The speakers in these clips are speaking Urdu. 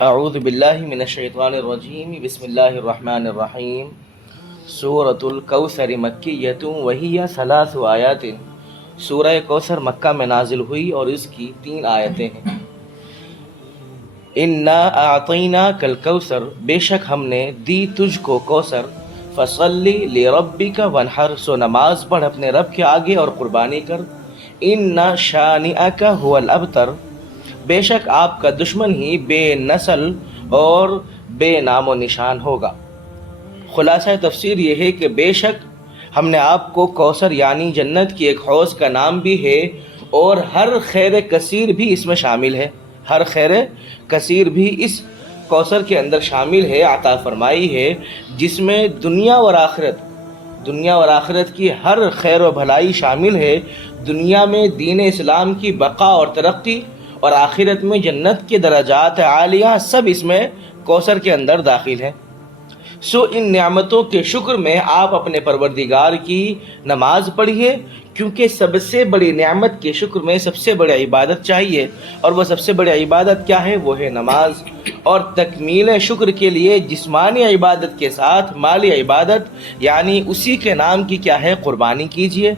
اعوذ باللہ من الشیطان الرجیم بسم اللہ الرحمن الرحیم سورۃ الکوثر مکیۃ وہی 3 آیات۔ سورہ کوثر مکہ میں نازل ہوئی اور اس کی 3 آیتیں ہیں۔ انا اعطیناک الکوثر، بے شک ہم نے دی تجھ کو کوثر، فصلی لربک وانحر، سو نماز پڑھ اپنے رب کے آگے اور قربانی کر۔ ان شانئک هو الابتر، بے شک آپ کا دشمن ہی بے نسل اور بے نام و نشان ہوگا۔ خلاصہ تفسیر یہ ہے کہ بے شک ہم نے آپ کو کوثر یعنی جنت کی ایک حوض کا نام بھی ہے، اور ہر خیر کثیر بھی اس میں شامل ہے، ہر خیر کثیر بھی اس کوثر کے اندر شامل ہے، عطا فرمائی ہے، جس میں دنیا اور آخرت کی ہر خیر و بھلائی شامل ہے۔ دنیا میں دین اسلام کی بقا اور ترقی، اور آخرت میں جنت کے درجات عالیہ، سب اس میں کوثر کے اندر داخل ہیں۔ سو ان نعمتوں کے شکر میں آپ اپنے پروردگار کی نماز پڑھیے، کیونکہ سب سے بڑی نعمت کے شکر میں سب سے بڑی عبادت چاہیے، اور وہ سب سے بڑی عبادت کیا ہے؟ وہ ہے نماز۔ اور تکمیل شکر کے لیے جسمانی عبادت کے ساتھ مالی عبادت یعنی اسی کے نام کی کیا ہے؟ قربانی کیجیے،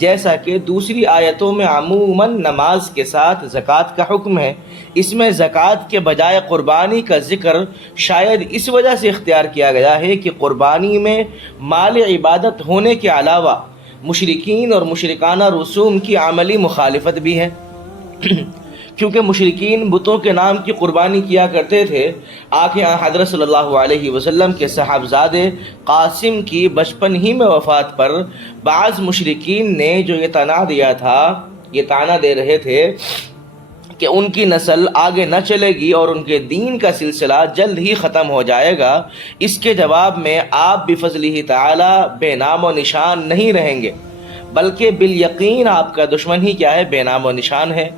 جیسا کہ دوسری آیتوں میں عموماً نماز کے ساتھ زکوٰۃ کا حکم ہے۔ اس میں زکوٰۃ کے بجائے قربانی کا ذکر شاید اس وجہ سے اختیار کیا گیا ہے کہ قربانی میں مال عبادت ہونے کے علاوہ مشرکین اور مشرکانہ رسوم کی عملی مخالفت بھی ہے، کیونکہ مشرکین بتوں کے نام کی قربانی کیا کرتے تھے۔ آخر حضرت صلی اللہ علیہ وسلم کے صاحبزادے قاسم کی بچپن ہی میں وفات پر بعض مشرکین نے جو یہ طعنہ دے رہے تھے کہ ان کی نسل آگے نہ چلے گی اور ان کے دین کا سلسلہ جلد ہی ختم ہو جائے گا، اس کے جواب میں آپ بفضلہ تعالی بے نام و نشان نہیں رہیں گے، بلکہ بالیقین آپ کا دشمن ہی کیا ہے؟ بے نام و نشان ہے۔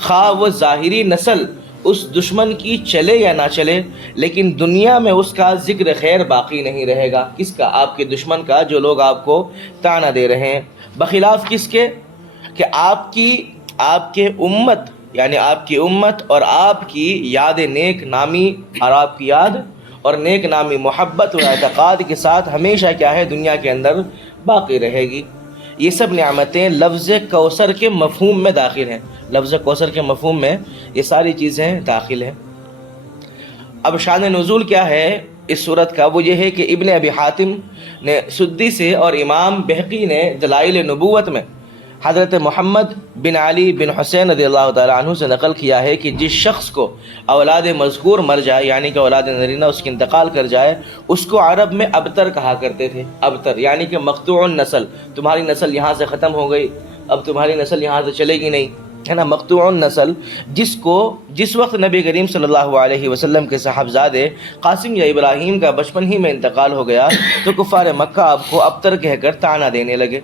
خواہ وہ ظاہری نسل اس دشمن کی چلے یا نہ چلے، لیکن دنیا میں اس کا ذکر خیر باقی نہیں رہے گا۔ کس کا؟ آپ کے دشمن کا، جو لوگ آپ کو طعنہ دے رہے ہیں۔ بخلاف کس کے؟ کہ آپ کے امت یعنی آپ کی امت اور آپ کی یاد نیک نامی، اور آپ کی یاد اور نیک نامی محبت و اعتقاد کے ساتھ ہمیشہ کیا ہے؟ دنیا کے اندر باقی رہے گی۔ یہ سب نعمتیں لفظ کوثر کے مفہوم میں داخل ہیں، لفظ کوثر کے مفہوم میں یہ ساری چیزیں داخل ہیں۔ اب شان نزول کیا ہے اس صورت کا؟ وہ یہ ہے کہ ابن ابی حاتم نے سدی سے اور امام بہقی نے دلائل نبوت میں حضرت محمد بن علی بن حسین رضی اللہ تعالیٰ عنہ سے نقل کیا ہے کہ جس شخص کو اولاد مذکور مر جائے، یعنی کہ اولاد نرینہ اس کی انتقال کر جائے، اس کو عرب میں ابتر کہا کرتے تھے۔ ابتر یعنی کہ مقطوع النسل، تمہاری نسل یہاں سے ختم ہو گئی، اب تمہاری نسل یہاں سے چلے گی نہیں، ہے نا، مقطوع النسل۔ جس وقت نبی کریم صلی اللہ علیہ وسلم کے صاحبزادے قاسم یا ابراہیم کا بچپن ہی میں انتقال ہو گیا، تو کفار مکہ آپ کو ابتر کہہ کر طعنہ دینے لگے۔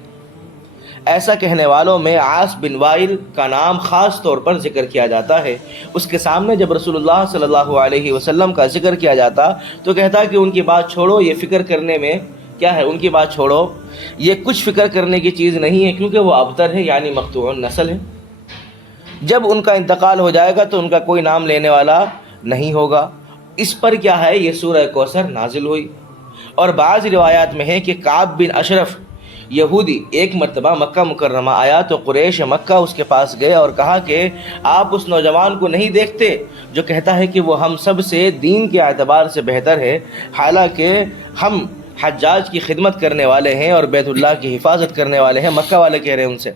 ایسا کہنے والوں میں عاص بن وائل کا نام خاص طور پر ذکر کیا جاتا ہے۔ اس کے سامنے جب رسول اللہ صلی اللہ علیہ وسلم کا ذکر کیا جاتا تو کہتا کہ ان کی بات چھوڑو، یہ فکر کرنے میں کیا ہے؟ ان کی بات چھوڑو، یہ کچھ فکر کرنے کی چیز نہیں ہے، کیونکہ وہ ابتر ہے یعنی مقطوع النسل ہے۔ جب ان کا انتقال ہو جائے گا تو ان کا کوئی نام لینے والا نہیں ہوگا۔ اس پر کیا ہے؟ یہ سورہ کوثر نازل ہوئی۔ اور بعض روایات میں ہے کہ کعب بن اشرف یہودی ایک مرتبہ مکہ مکرمہ آیا تو قریش مکہ اس کے پاس گئے اور کہا کہ آپ اس نوجوان کو نہیں دیکھتے جو کہتا ہے کہ وہ ہم سب سے دین کے اعتبار سے بہتر ہے، حالانکہ ہم حجاج کی خدمت کرنے والے ہیں اور بیت اللہ کی حفاظت کرنے والے ہیں۔ مکہ والے کہہ رہے ہیں ان سے،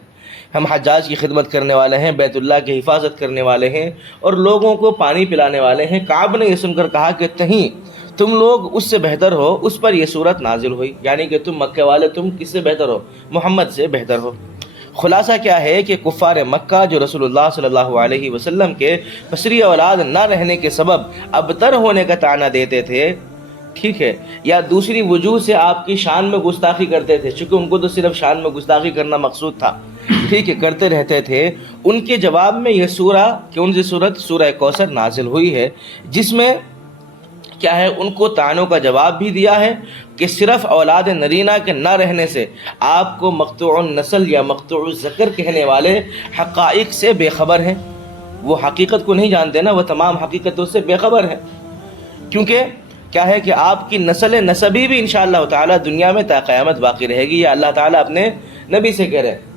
ہم حجاج کی خدمت کرنے والے ہیں، بیت اللہ کی حفاظت کرنے والے ہیں، اور لوگوں کو پانی پلانے والے ہیں۔ کعب نے یہ سن کر کہا کہ تہیں تم لوگ اس سے بہتر ہو۔ اس پر یہ صورت نازل ہوئی، یعنی کہ تم مکہ والے تم کس سے بہتر ہو؟ محمد سے بہتر ہو۔ خلاصہ کیا ہے کہ کفار مکہ جو رسول اللہ صلی اللہ علیہ وسلم کے بصری اولاد نہ رہنے کے سبب ابتر ہونے کا طعنہ دیتے تھے، ٹھیک ہے، یا دوسری وجوہ سے آپ کی شان میں گستاخی کرتے تھے، چونکہ ان کو تو صرف شان میں گستاخی کرنا مقصود تھا، ٹھیک ہے، کرتے رہتے تھے، ان کے جواب میں یہ کون سی صورت؟ سورہ کوثر نازل ہوئی ہے، جس میں کیا ہے؟ ان کو طعنوں کا جواب بھی دیا ہے کہ صرف اولاد نرینہ کے نہ رہنے سے آپ کو مقطوع النسل یا مقطوع الذکر کہنے والے حقائق سے بے خبر ہیں۔ وہ حقیقت کو نہیں جانتے نا، وہ تمام حقیقتوں سے بے خبر ہے، کیونکہ کیا ہے کہ آپ کی نسل نسبی بھی انشاءاللہ تعالی دنیا میں تا قیامت باقی رہے گی، یہ اللہ تعالیٰ اپنے نبی سے کہہ رہے ہیں،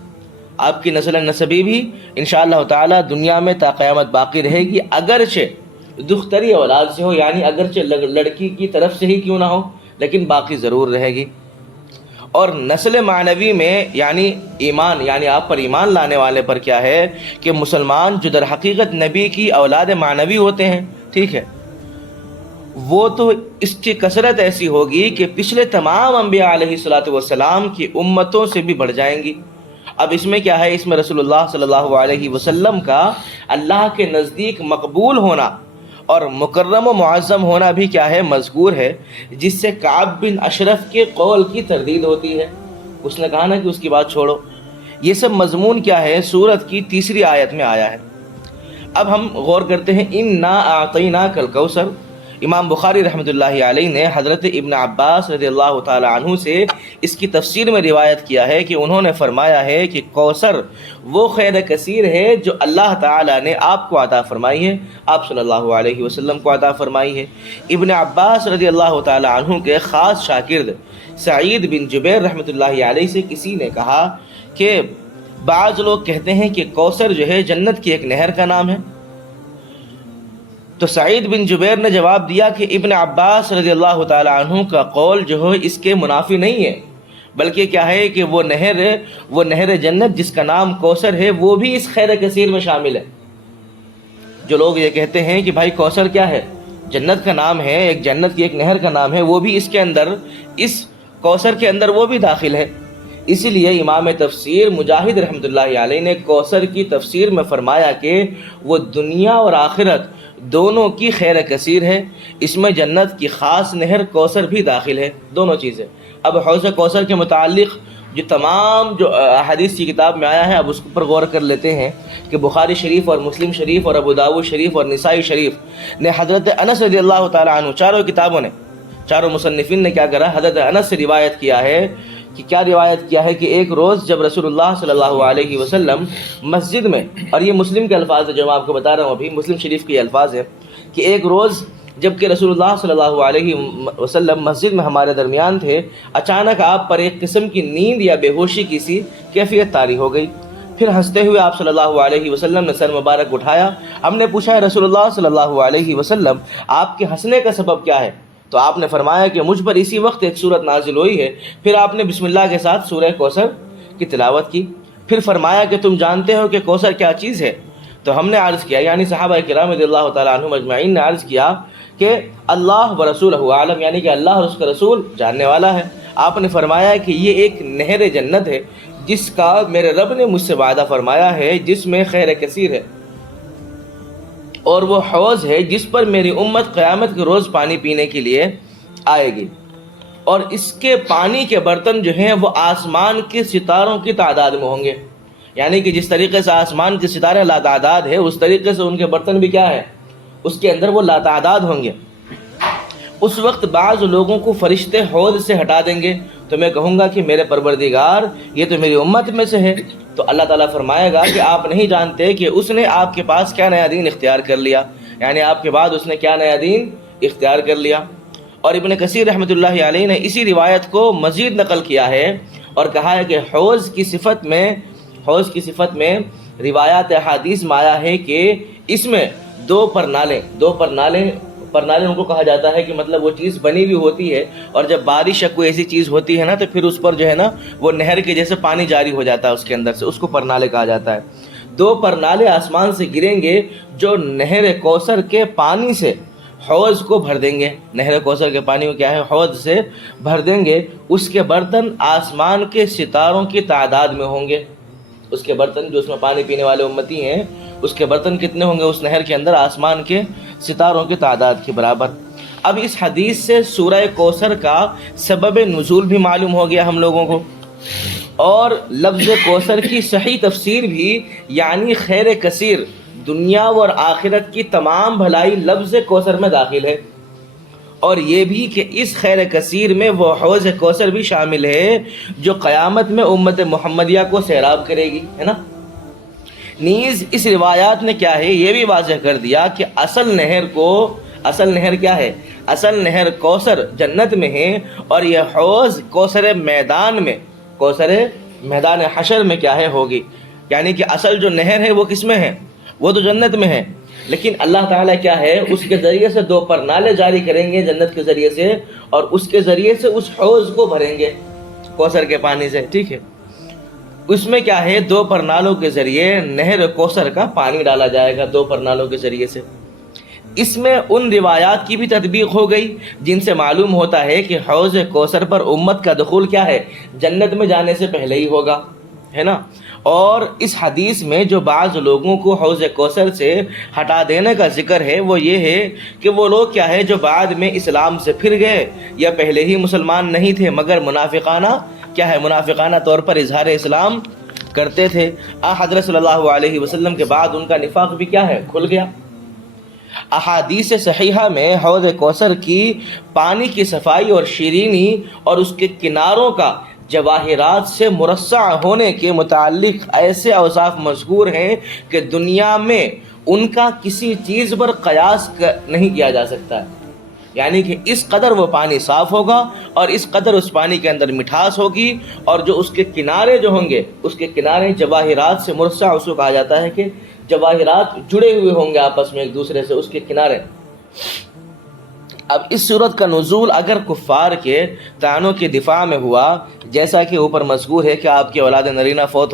آپ کی نسل نسبی بھی انشاءاللہ تعالی دنیا میں تا قیامت باقی رہے گی، اگرچہ دختری اولاد سے ہو، یعنی اگرچہ لڑکی کی طرف سے ہی کیوں نہ ہو، لیکن باقی ضرور رہے گی۔ اور نسل معنوی میں یعنی ایمان، یعنی آپ پر ایمان لانے والے پر کیا ہے کہ مسلمان جو در حقیقت نبی کی اولاد معنوی ہوتے ہیں، ٹھیک ہے، وہ تو اس کی کثرت ایسی ہوگی کہ پچھلے تمام انبیاء علیہ السلام کی امتوں سے بھی بڑھ جائیں گی۔ اب اس میں کیا ہے، اس میں رسول اللہ صلی اللہ علیہ وسلم کا اللہ کے نزدیک مقبول ہونا اور مکرم و معظم ہونا بھی کیا ہے، مذکور ہے، جس سے کعب بن اشرف کے قول کی تردید ہوتی ہے، اس نے کہا نا کہ اس کی بات چھوڑو۔ یہ سب مضمون کیا ہے، سورت کی 3 آیت میں آیا ہے۔ اب ہم غور کرتے ہیں، انا اعطیناک الکوثر۔ امام بخاری رحمۃ اللہ علیہ نے حضرت ابن عباس رضی اللہ تعالی عنہ سے اس کی تفسیر میں روایت کیا ہے کہ انہوں نے فرمایا ہے کہ کوثر وہ خیر کثیر ہے جو اللہ تعالی نے آپ کو عطا فرمائی ہے، آپ صلی اللہ علیہ وسلم کو عطا فرمائی ہے۔ ابن عباس رضی اللہ تعالی عنہ کے خاص شاگرد سعید بن جبیر رحمۃ اللہ علیہ سے کسی نے کہا کہ بعض لوگ کہتے ہیں کہ کوثر جو ہے جنت کی ایک نہر کا نام ہے، تو سعید بن جبیر نے جواب دیا کہ ابن عباس رضی اللہ تعالی عنہ کا قول جو ہے اس کے منافی نہیں ہے، بلکہ کیا ہے کہ وہ نہر جنت جس کا نام کوثر ہے وہ بھی اس خیر کثیر میں شامل ہے۔ جو لوگ یہ کہتے ہیں کہ بھائی کوثر کیا ہے، جنت کا نام ہے، ایک جنت کی ایک نہر کا نام ہے، وہ بھی اس کے اندر، اس کوثر کے اندر وہ بھی داخل ہے۔ اسی لیے امام تفسیر مجاہد رحمۃ اللہ علیہ نے کوثر کی تفسیر میں فرمایا کہ وہ دنیا اور آخرت دونوں کی خیر کثیر ہے، اس میں جنت کی خاص نہر کوثر بھی داخل ہے، دونوں چیزیں۔ اب حوض کوثر کے متعلق جو تمام جو احادیث کی کتاب میں آیا ہے، اب اس پر غور کر لیتے ہیں کہ بخاری شریف اور مسلم شریف اور ابو داؤد شریف اور نسائی شریف نے حضرت انس رضی اللہ تعالیٰ عنہ، چاروں کتابوں نے، چاروں مصنفین نے کیا کرا، حضرت انس سے روایت کیا ہے کہ کیا روایت کیا ہے کہ ایک روز جب رسول اللہ صلی اللہ علیہ وسلم مسجد میں، اور یہ مسلم کے الفاظ ہیں جو میں آپ کو بتا رہا ہوں ابھی، مسلم شریف کے یہ الفاظ ہیں کہ ایک روز جب کہ رسول اللہ صلی اللہ علیہ وسلم مسجد میں ہمارے درمیان تھے، اچانک آپ پر ایک قسم کی نیند یا بے ہوشی کی سی کیفیت طاری ہو گئی۔ پھر ہنستے ہوئے آپ صلی اللہ علیہ وسلم نے سر مبارک اٹھایا۔ ہم نے پوچھا، رسول اللہ صلی اللہ علیہ وسلم آپ کے ہنسنے کا سبب کیا ہے؟ تو آپ نے فرمایا کہ مجھ پر اسی وقت ایک سورت نازل ہوئی ہے۔ پھر آپ نے بسم اللہ کے ساتھ سورہ کوثر کی تلاوت کی۔ پھر فرمایا کہ تم جانتے ہو کہ کوثر کیا چیز ہے؟ تو ہم نے عرض کیا، یعنی صحابہ کرام رضی اللہ تعالیٰ عنہم اجمعین نے عرض کیا کہ اللہ و رسولہ عالم، یعنی کہ اللہ اور اس کا رسول جاننے والا ہے۔ آپ نے فرمایا کہ یہ ایک نہر جنت ہے جس کا میرے رب نے مجھ سے وعدہ فرمایا ہے، جس میں خیر کثیر ہے، اور وہ حوض ہے جس پر میری امت قیامت کے روز پانی پینے کے لیے آئے گی، اور اس کے پانی کے برتن جو ہیں وہ آسمان کے ستاروں کی تعداد میں ہوں گے، یعنی کہ جس طریقے سے آسمان کے ستارے لاتعداد ہے، اس طریقے سے ان کے برتن بھی کیا ہے، اس کے اندر وہ لاتعداد ہوں گے۔ اس وقت بعض لوگوں کو فرشتے حوض سے ہٹا دیں گے، تو میں کہوں گا کہ میرے پروردگار یہ تو میری امت میں سے ہے، تو اللہ تعالیٰ فرمائے گا کہ آپ نہیں جانتے کہ اس نے آپ کے پاس کیا نیا دین اختیار کر لیا، یعنی آپ کے بعد اس نے کیا نیا دین اختیار کر لیا۔ اور ابن کثیر رحمۃ اللہ علیہ نے اسی روایت کو مزید نقل کیا ہے اور کہا ہے کہ حوض کی صفت میں روایات احادیث میں آیا ہے کہ اس میں دو پرنالے ان کو کہا جاتا ہے کہ مطلب وہ چیز بنی ہوئی ہوتی ہے، اور جب بارش یا کوئی ایسی چیز ہوتی ہے نا تو پھر اس پر جو ہے نا وہ نہر کے جیسے پانی جاری ہو جاتا ہے اس کے اندر سے، اس کو پرنالے کہا جاتا ہے۔ 2 پرنالے آسمان سے گریں گے جو نہر کوثر کے پانی سے حوض کو بھر دیں گے، نہر کوثر کے پانی کو کیا ہے، حوض سے بھر دیں گے۔ اس کے برتن آسمان کے ستاروں کی تعداد میں ہوں گے، اس کے برتن جو اس میں پانی پینے والے امتی ہیں، اس کے برتن کتنے ہوں گے اس نہر کے اندر، آسمان کے ستاروں کی تعداد کے برابر۔ اب اس حدیث سے سورہ کوثر کا سبب نزول بھی معلوم ہو گیا ہم لوگوں کو، اور لفظ کوثر کی صحیح تفسیر بھی، یعنی خیر کثیر، دنیا اور آخرت کی تمام بھلائی لفظ کوثر میں داخل ہے، اور یہ بھی کہ اس خیر کثیر میں وہ حوض کوثر بھی شامل ہے جو قیامت میں امت محمدیہ کو سیراب کرے گی، ہے نا۔ نیز اس روایات نے کیا ہے یہ بھی واضح کر دیا کہ اصل نہر کیا ہے؟ اصل نہر کوثر جنت میں ہے، اور یہ حوض کوثر میدان حشر میں کیا ہے ہوگی، یعنی کہ اصل جو نہر ہے وہ کس میں ہے؟ وہ تو جنت میں ہے، لیکن اللہ تعالیٰ کیا ہے اس کے ذریعے سے 2 پرنالے جاری کریں گے جنت کے ذریعے سے، اور اس کے ذریعے سے اس حوض کو بھریں گے کوثر کے پانی سے، ٹھیک ہے۔ اس میں کیا ہے 2 پرنالوں کے ذریعے نہر کوثر کا پانی ڈالا جائے گا، 2 پرنالوں کے ذریعے سے۔ اس میں ان روایات کی بھی تطبیق ہو گئی جن سے معلوم ہوتا ہے کہ حوض کوثر پر امت کا دخول کیا ہے؟ جنت میں جانے سے پہلے ہی ہوگا، ہے نا۔ اور اس حدیث میں جو بعض لوگوں کو حوض کوثر سے ہٹا دینے کا ذکر ہے وہ یہ ہے کہ وہ لوگ کیا ہے جو بعد میں اسلام سے پھر گئے یا پہلے ہی مسلمان نہیں تھے مگر منافقانہ طور پر اظہار اسلام کرتے تھے۔ حضرت صلی اللہ علیہ وسلم کے بعد ان کا نفاق بھی کیا ہے؟ کھل گیا۔ احادیث صحیحہ میں حوض کوثر کی پانی کی صفائی اور شیرینی اور اس کے کناروں کا جواہرات سے مرصع ہونے کے متعلق ایسے اوصاف مذکور ہیں کہ دنیا میں ان کا کسی چیز پر قیاس نہیں کیا جا سکتا ہے، یعنی کہ اس قدر وہ پانی صاف ہوگا اور اس قدر اس پانی کے اندر مٹھاس ہوگی، اور جو اس کے کنارے جو ہوں گے اس کے کنارے جواہرات سے مرصع، اس کو کہا جاتا ہے کہ جواہرات جڑے ہوئے ہوں گے آپس میں ایک دوسرے سے اس کے کنارے۔ اب اس صورت کا نزول اگر کفار کے طعنوں کے دفاع میں ہوا، جیسا کہ اوپر مذکور ہے کہ آپ کی اولاد نرینہ فوت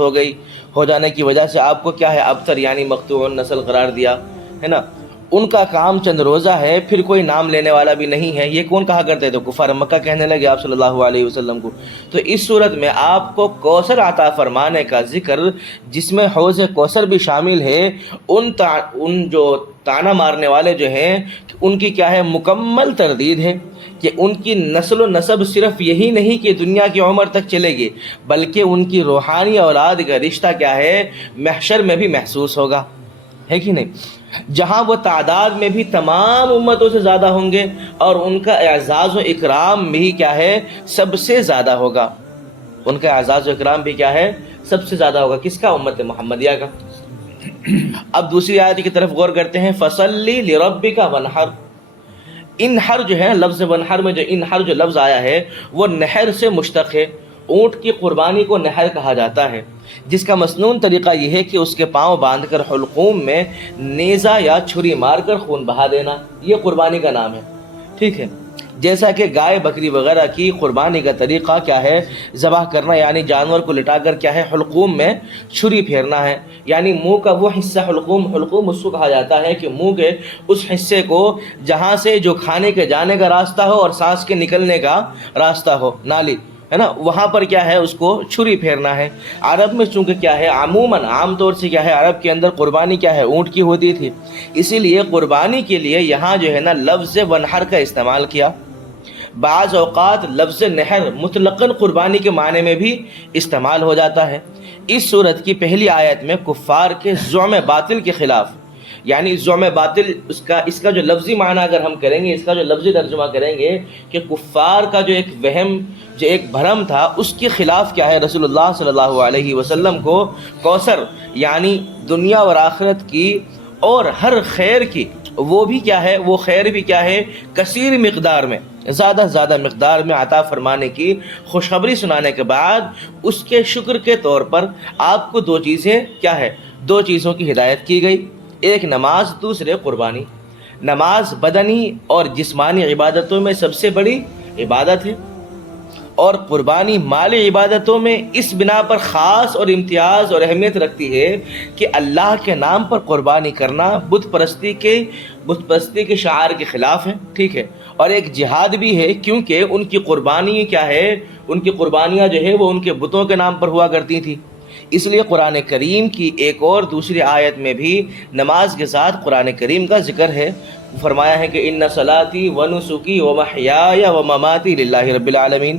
ہو جانے کی وجہ سے آپ کو کیا ہے ابتر یعنی مقطوع النسل قرار دیا ہے نا، ان کا کام چند روزہ ہے، پھر کوئی نام لینے والا بھی نہیں ہے، یہ کون کہا کرتے؟ تو کفار مکہ کہنے لگے آپ صلی اللہ علیہ وسلم کو۔ تو اس صورت میں آپ کو کوثر عطا فرمانے کا ذکر جس میں حوض کوثر بھی شامل ہے، ان جو طعنہ مارنے والے جو ہیں ان کی کیا ہے مکمل تردید ہے کہ ان کی نسل و نسب صرف یہی نہیں کہ دنیا کی عمر تک چلے گی، بلکہ ان کی روحانی اولاد کا رشتہ کیا ہے محشر میں بھی محسوس ہوگا، ہے کہ نہیں؟ جہاں وہ تعداد میں بھی تمام امتوں سے زیادہ ہوں گے اور ان کا اعزاز و اکرام بھی کیا ہے سب سے زیادہ ہوگا، ان کا اعزاز و اکرام بھی کیا ہے سب سے زیادہ ہوگا، کس کا؟ امت محمدیہ کا۔ اب دوسری آیت کی طرف غور کرتے ہیں، فصلی لربک وانحر۔ انحر جو ہے لفظ ونحر میں جو انحر جو لفظ آیا ہے وہ نہر سے مشتق ہے، اونٹ کی قربانی کو نہر کہا جاتا ہے، جس کا مسنون طریقہ یہ ہے کہ اس کے پاؤں باندھ کر حلقوم میں نیزہ یا چھری مار کر خون بہا دینا، یہ قربانی کا نام ہے، ٹھیک ہے۔ جیسا کہ گائے بکری وغیرہ کی قربانی کا طریقہ کیا ہے ذبح کرنا، یعنی جانور کو لٹا کر کیا ہے حلقوم میں چھری پھیرنا ہے، یعنی منہ کا وہ حصہ حلقوم اس کو کہا جاتا ہے کہ منہ کے اس حصے کو جہاں سے جو کھانے کے جانے کا راستہ ہو اور سانس کے نکلنے کا راستہ ہو، نالی ہے نا، وہاں پر کیا ہے اس کو چھری پھیرنا ہے۔ عرب میں چونکہ کیا ہے عام طور سے کیا ہے عرب کے اندر قربانی کیا ہے اونٹ کی ہوتی تھی، اسی لیے قربانی کے لیے یہاں جو ہے نا لفظ ونحر کا استعمال کیا۔ بعض اوقات لفظ نہر مطلقاً قربانی کے معنی میں بھی استعمال ہو جاتا ہے۔ اس صورت کی پہلی آیت میں کفار کے زعم باطل کے خلاف، یعنی زعم باطل اس کا جو لفظی معنی اگر ہم کریں گے، اس کا جو لفظی ترجمہ کریں گے کہ کفار کا جو ایک وہم جو ایک بھرم تھا اس کے خلاف کیا ہے رسول اللہ صلی اللہ علیہ وسلم کو کوثر یعنی دنیا اور آخرت کی اور ہر خیر کی وہ بھی کیا ہے وہ خیر بھی کیا ہے کثیر مقدار میں زیادہ مقدار میں عطا فرمانے کی خوشخبری سنانے کے بعد اس کے شکر کے طور پر آپ کو دو چیزوں کی ہدایت کی گئی، ایک نماز، دوسرے قربانی۔ نماز بدنی اور جسمانی عبادتوں میں سب سے بڑی عبادت ہے، اور قربانی مالی عبادتوں میں اس بنا پر خاص اور امتیاز اور اہمیت رکھتی ہے کہ اللہ کے نام پر قربانی کرنا بت پرستی کے شعار کے خلاف ہے، ٹھیک ہے، اور ایک جہاد بھی ہے، کیونکہ ان کی قربانی کیا ہے، ان کی قربانیاں جو ہے وہ ان کے بتوں کے نام پر ہوا کرتی تھی۔ اس لیے قرآن کریم کی ایک اور دوسری آیت میں بھی نماز کے ساتھ قرآن کریم کا ذکر ہے، فرمایا ہے کہ ان صلاتی ونسکی ومحیای ومماتی للہ رب العالمین۔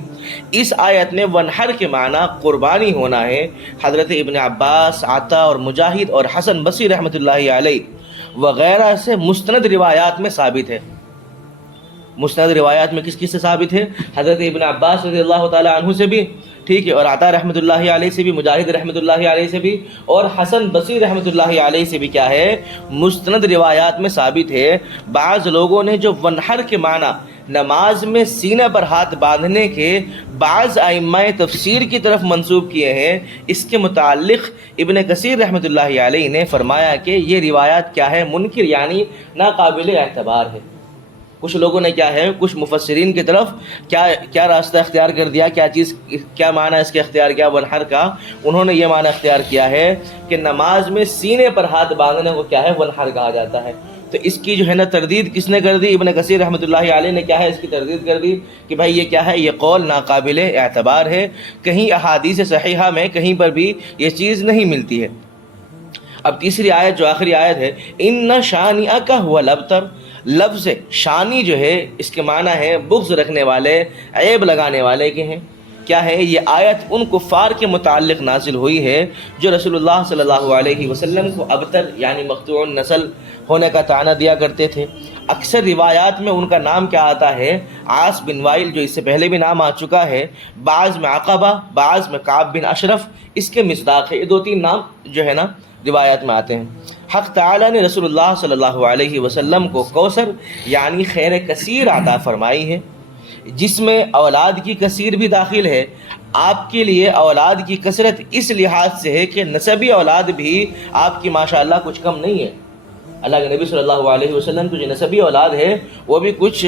اس آیت میں ونحر کے معنی قربانی ہونا ہے حضرت ابن عباس، عطا اور مجاہد اور حسن بصری رحمۃ اللہ علیہ وغیرہ سے مستند روایات میں ثابت ہے۔ مستند روایات میں کس سے ثابت ہے؟ حضرت ابن عباس رضی اللہ تعالی عنہ سے بھی، ٹھیک ہے، اور عطا رحمۃ اللہ علیہ سے بھی، مجاہد رحمۃ اللہ علیہ سے بھی، اور حسن بصری رحمۃ اللہ علیہ سے بھی کیا ہے، مستند روایات میں ثابت ہے۔ بعض لوگوں نے جو ونحر کے معنی نماز میں سینہ پر ہاتھ باندھنے کے بعض ائمہ تفسیر کی طرف منسوب کیے ہیں، اس کے متعلق ابن کثیر رحمۃ اللہ علیہ نے فرمایا کہ یہ روایات کیا ہے، منکر یعنی ناقابل اعتبار ہے۔ کچھ لوگوں نے کیا ہے، کچھ مفسرین کی طرف کیا راستہ اختیار کر دیا، کیا معنی اس کے اختیار کیا ونحر کا، انہوں نے یہ معنی اختیار کیا ہے کہ نماز میں سینے پر ہاتھ باندھنے کو کیا ہے، ونحر کہا جاتا ہے۔ تو اس کی جو ہے نا تردید کس نے کر دی؟ ابن کثیر رحمۃ اللہ علیہ نے کیا ہے، اس کی تردید کر دی کہ بھائی یہ کیا ہے، یہ قول ناقابل اعتبار ہے، کہیں احادیث صحیحہ میں کہیں پر بھی یہ چیز نہیں ملتی ہے۔ اب تیسری آیت جو آخری آیت ہے، ان شانئک هو الابتر، لفظ شانی جو ہے اس کے معنی ہے بغض رکھنے والے، عیب لگانے والے کے ہیں۔ کیا ہے یہ آیت ان کفار کے متعلق نازل ہوئی ہے جو رسول اللہ صلی اللہ علیہ وسلم کو ابتر یعنی مقطوع النسل ہونے کا طعنہ دیا کرتے تھے۔ اکثر روایات میں ان کا نام کیا آتا ہے، عاص بن وائل، جو اس سے پہلے بھی نام آ چکا ہے، بعض میں عقبہ، بعض میں کعب بن اشرف، اس کے مصداق ہے۔ یہ 2-3 نام جو ہے نا روایات میں آتے ہیں۔ حق تعالیٰ نے رسول اللہ صلی اللہ علیہ وسلم کو کوثر یعنی خیر کثیر عطا فرمائی ہے، جس میں اولاد کی کثیر بھی داخل ہے۔ آپ کے لیے اولاد کی کثرت اس لحاظ سے ہے کہ نسبی اولاد بھی آپ کی ماشاءاللہ کچھ کم نہیں ہے۔ اللہ کے نبی صلی اللہ علیہ وسلم کی جو نسبی اولاد ہے وہ بھی کچھ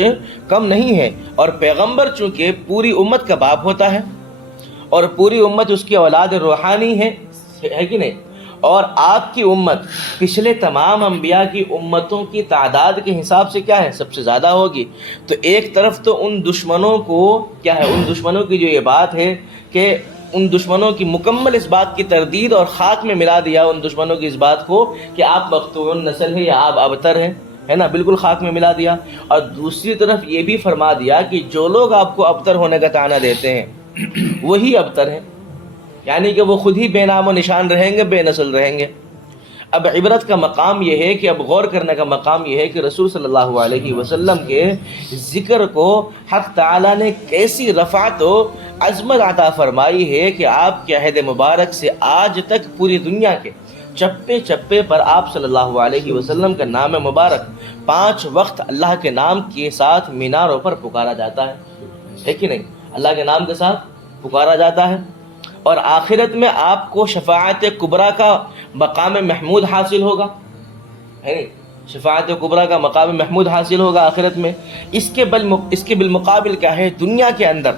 کم نہیں ہے، اور پیغمبر چونکہ پوری امت کا باپ ہوتا ہے اور پوری امت اس کی اولاد روحانی ہے کہ نہیں، اور آپ کی امت پچھلے تمام انبیاء کی امتوں کی تعداد کے حساب سے کیا ہے، سب سے زیادہ ہوگی۔ تو ایک طرف تو ان دشمنوں کو کیا ہے، ان دشمنوں کی جو یہ بات ہے کہ ان دشمنوں کی مکمل اس بات کی تردید اور خاک میں ملا دیا ان دشمنوں کی اس بات کو کہ آپ مقطوع النسل ہے یا آپ ابتر ہیں، ہے نا، بالکل خاک میں ملا دیا۔ اور دوسری طرف یہ بھی فرما دیا کہ جو لوگ آپ کو ابتر ہونے کا طعنہ دیتے ہیں وہی ابتر ہیں، یعنی کہ وہ خود ہی بے نام و نشان رہیں گے، بے نسل رہیں گے۔ اب عبرت کا مقام یہ ہے کہ اب غور کرنے کا مقام یہ ہے کہ رسول صلی اللہ علیہ وسلم کے ذکر کو حق تعالیٰ نے کیسی رفعت و عظمت عطا فرمائی ہے کہ آپ کے عہد مبارک سے آج تک پوری دنیا کے چپے چپے پر آپ صلی اللہ علیہ وسلم کا نام مبارک 5 وقت اللہ کے نام کے ساتھ میناروں پر پکارا جاتا ہے کہ نہیں، اللہ کے نام کے ساتھ پکارا جاتا ہے۔ اور آخرت میں آپ کو شفاعت کبریٰ کا مقام محمود حاصل ہوگا، ہے نہیں، شفاعت کبریٰ کا مقام محمود حاصل ہوگا آخرت میں۔ اس کے بالمقابل کیا ہے، دنیا کے اندر،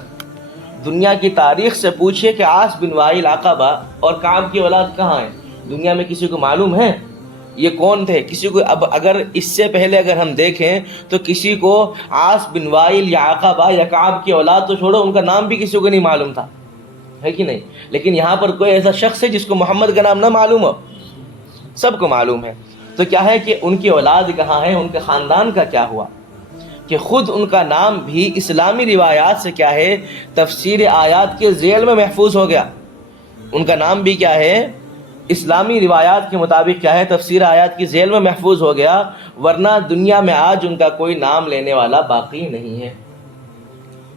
دنیا کی تاریخ سے پوچھئے کہ عاص بن وائل، عقبہ اور کعب کی اولاد کہاں ہیں، دنیا میں کسی کو معلوم ہے یہ کون تھے؟ کسی کو اب اگر اس سے پہلے اگر ہم دیکھیں تو کسی کو عاص بن وائل یا عقبہ یا کعب کی اولاد تو چھوڑو، ان کا نام بھی کسی کو نہیں معلوم تھا، ہے کہ نہیں۔ لیکن یہاں پر کوئی ایسا شخص ہے جس کو محمد کا نام نہ معلوم ہو، سب کو معلوم ہے۔ تو کیا ہے کہ ان کی اولاد کہاں ہے، ان کے خاندان کا کیا ہوا، کہ خود ان کا نام بھی اسلامی روایات سے کیا ہے، تفسیر آیات کے ذیل میں محفوظ ہو گیا۔ ان کا نام بھی کیا ہے، اسلامی روایات کے مطابق کیا ہے، تفسیر آیات کی ذیل میں محفوظ ہو گیا، ورنہ دنیا میں آج ان کا کوئی نام لینے والا باقی نہیں ہے۔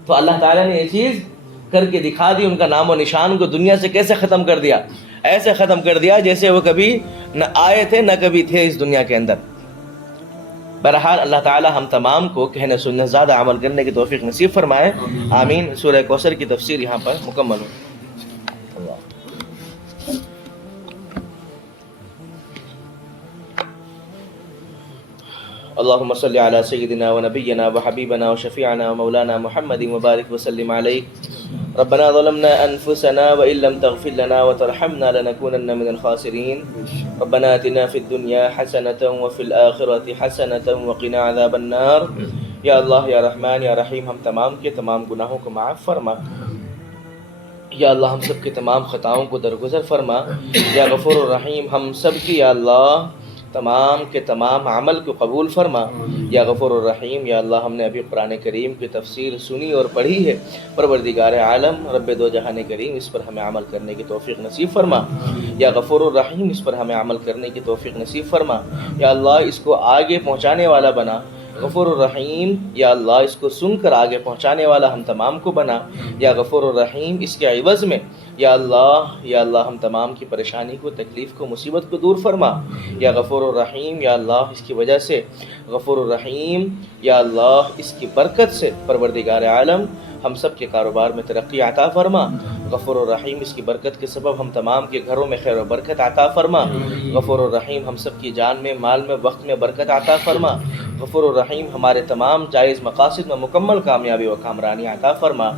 تو اللہ تعالیٰ نے یہ چیز کر کے دکھا دی، ان کا نام و نشان کو دنیا سے کیسے ختم کر دیا، ایسے ختم کر دیا جیسے وہ کبھی نہ آئے تھے نہ کبھی تھے اس دنیا کے اندر۔ بہرحال اللہ تعالیٰ ہم تمام کو کہنے سننے زیادہ عمل کرنے کی توفیق نصیب فرمائے، آمین۔ سورہ کوثر کی تفسیر یہاں پر مکمل ہو۔ اللهم صل على سيدنا ونبينا وحبيبنا وشفيعنا ومولانا محمد وبارك وسلم عليه۔ ربنا ظلمنا أنفسنا وإن لم تغفر لنا وترحمنا لنكونن من الخاسرين۔ ربنا آتنا في الدنيا حسنة وفي الآخرة حسنة وقنا عذاب النار۔ یا اللہ یا رحمان یا رحیم، ہم تمام کے تمام گناہوں کو معاف فرما۔ یا اللہ ہم سب کے تمام خطاؤں کو درگزر فرما۔ یا غفور الرحیم، ہم سب کی یا اللہ تمام کے تمام عمل کو قبول فرما۔ یا غفور الرحیم، یا اللہ ہم نے ابھی قرآن کریم کی تفسیر سنی اور پڑھی ہے، پروردگار عالم رب دو جہان کریم اس پر ہمیں عمل کرنے کی توفیق نصیب فرما۔ یا غفور الرحیم، اس پر ہمیں عمل کرنے کی توفیق نصیب فرما۔ یا اللہ اس کو آگے پہنچانے والا بنا، غفور الرحیم یا اللہ اس کو سن کر آگے پہنچانے والا ہم تمام کو بنا، یا غفور الرحیم اس کے عوض میں یا اللہ ہم تمام کی پریشانی کو، تکلیف کو، مصیبت کو دور فرما، یا غفور الرحیم یا اللہ اس کی وجہ سے، غفور الرحیم یا اللہ اس کی برکت سے پروردگار عالم ہم سب کے کاروبار میں ترقی عطا فرما، غفور الرحیم اس کی برکت کے سبب ہم تمام کے گھروں میں خیر و برکت عطا فرما، غفور الرحیم ہم سب کی جان میں، مال میں، وقت میں برکت عطا فرما، غفور الرحیم ہمارے تمام جائز مقاصد میں مکمل کامیابی و کامرانی عطا فرما،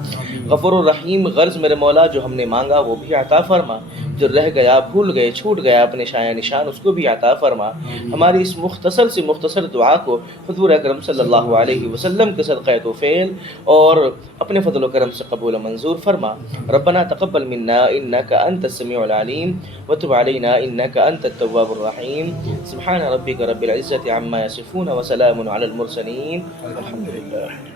غفور الرحیم غرض میرے مولا جو ہم نے مانگا وہ بھی عطا فرما، جو رہ گیا، بھول گئے، چھوٹ گیا اپنے شایع نشان اس کو بھی عطا فرما، ہماری اس مختصر سے مختصر دعا کو حضور اکرم صلی اللہ علیہ وسلم کے صدقہ توفیل اور اپنے فضل و کرم سے قبول و منظور فرما، ربنا تقبل منا انک انت السمیع العلیم وتب علینا انک انت التواب الرحیم، سبحان ربک رب العزة عما یصفون وسلام علی المرسلین والحمد للہ۔